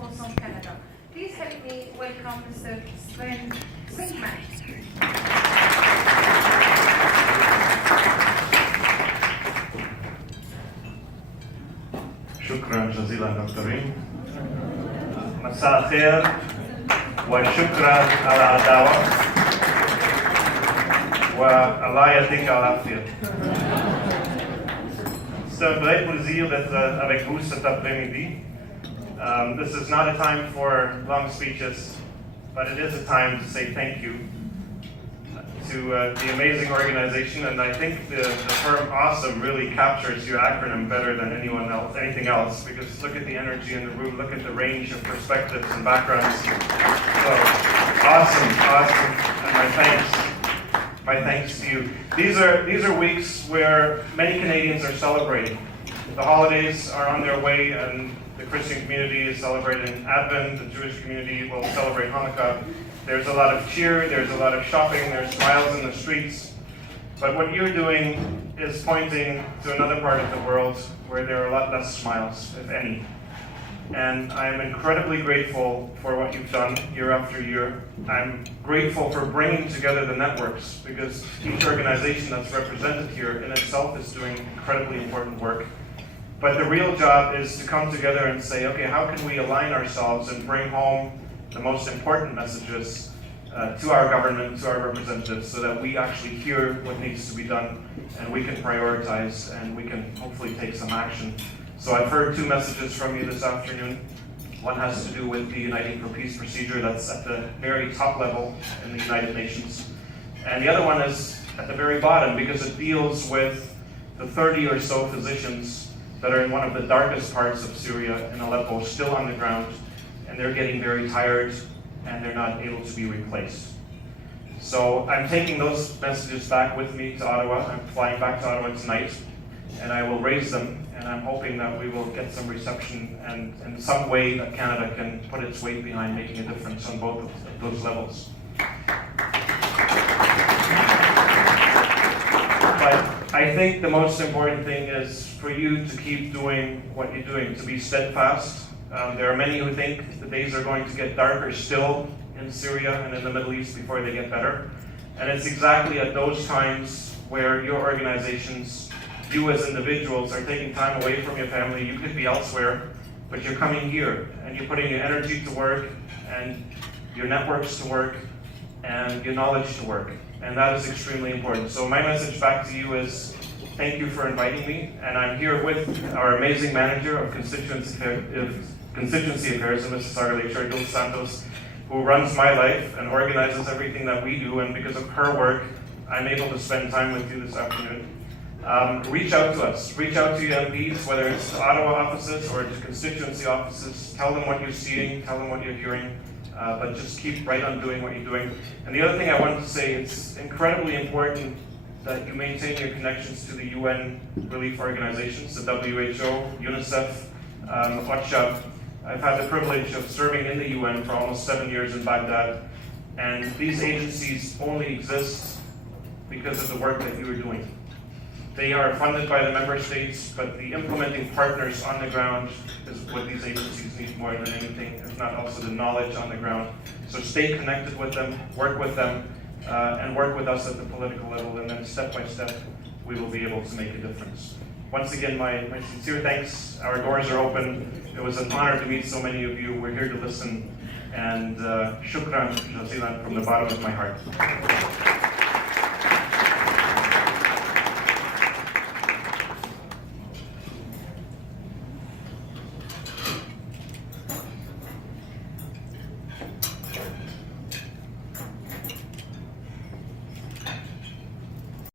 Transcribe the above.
UOSSM Canada. Please help me welcome Mr. Sven Spengemann. شكرا جزيلا دكتورين. مساء الخير وشكرا على الدعوة والله يعطيك العافية. C'est un vrai plaisir d'être avec vous cet après-midi. This is not a time for long speeches, but it is a time to say thank you to the amazing organization, and I think the term AWESSM really captures your acronym better than anything else, because look at the energy in the room, look at the range of perspectives and backgrounds. So, awesome, and my thanks to you. These are weeks where many Canadians are celebrating. The holidays are on their way, and the Christian community is celebrating Advent, the Jewish community will celebrate Hanukkah. There's a lot of cheer, there's a lot of shopping, there's smiles in the streets. But what you're doing is pointing to another part of the world where there are a lot less smiles, if any. And I'm incredibly grateful for what you've done year after year. I'm grateful for bringing together the networks, because each organization that's represented here in itself is doing incredibly important work. But the real job is to come together and say, okay, how can we align ourselves and bring home the most important messages to our government, to our representatives, so that we actually hear what needs to be done and we can prioritize and we can hopefully take some action. So I've heard two messages from you this afternoon. One has to do with the Uniting for Peace procedure that's at the very top level in the United Nations. And the other one is at the very bottom, because it deals with the 30 or so physicians that are in one of the darkest parts of Syria, in Aleppo, still on the ground, and they're getting very tired and they're not able to be replaced. So I'm taking those messages back with me to Ottawa. I'm flying back to Ottawa tonight, and I will raise them, and I'm hoping that we will get some reception and in some way that Canada can put its weight behind making a difference on both of those levels. But I think the most important thing is for you to keep doing what you're doing, to be steadfast. There are many who think the days are going to get darker still in Syria and in the Middle East before they get better. And it's exactly at those times where your organizations, you as individuals, are taking time away from your family. You could be elsewhere, but you're coming here and you're putting your energy to work and your networks to work and your knowledge to work. And that is extremely important. So my message back to you is thank you for inviting me. And I'm here with our amazing manager of Constituency Affairs, Mrs. Arley Santos, who runs my life and organizes everything that we do. And because of her work, I'm able to spend time with you this afternoon. Reach out to us. Reach out to your MPs, whether it's to Ottawa offices or to constituency offices. Tell them what you're seeing, tell them what you're hearing, but just keep right on doing what you're doing. And the other thing I wanted to say, it's incredibly important that you maintain your connections to the UN relief organizations, the WHO, UNICEF, OCHA. I've had the privilege of serving in the UN for almost 7 years in Baghdad, and these agencies only exist because of the work that you are doing. They are funded by the member states, but the implementing partners on the ground is what these agencies need more than anything, if not also the knowledge on the ground. So stay connected with them, and work with us at the political level, and then step by step, we will be able to make a difference. Once again, my sincere thanks. Our doors are open. It was an honor to meet so many of you. We're here to listen, and shukran jazilan from the bottom of my heart.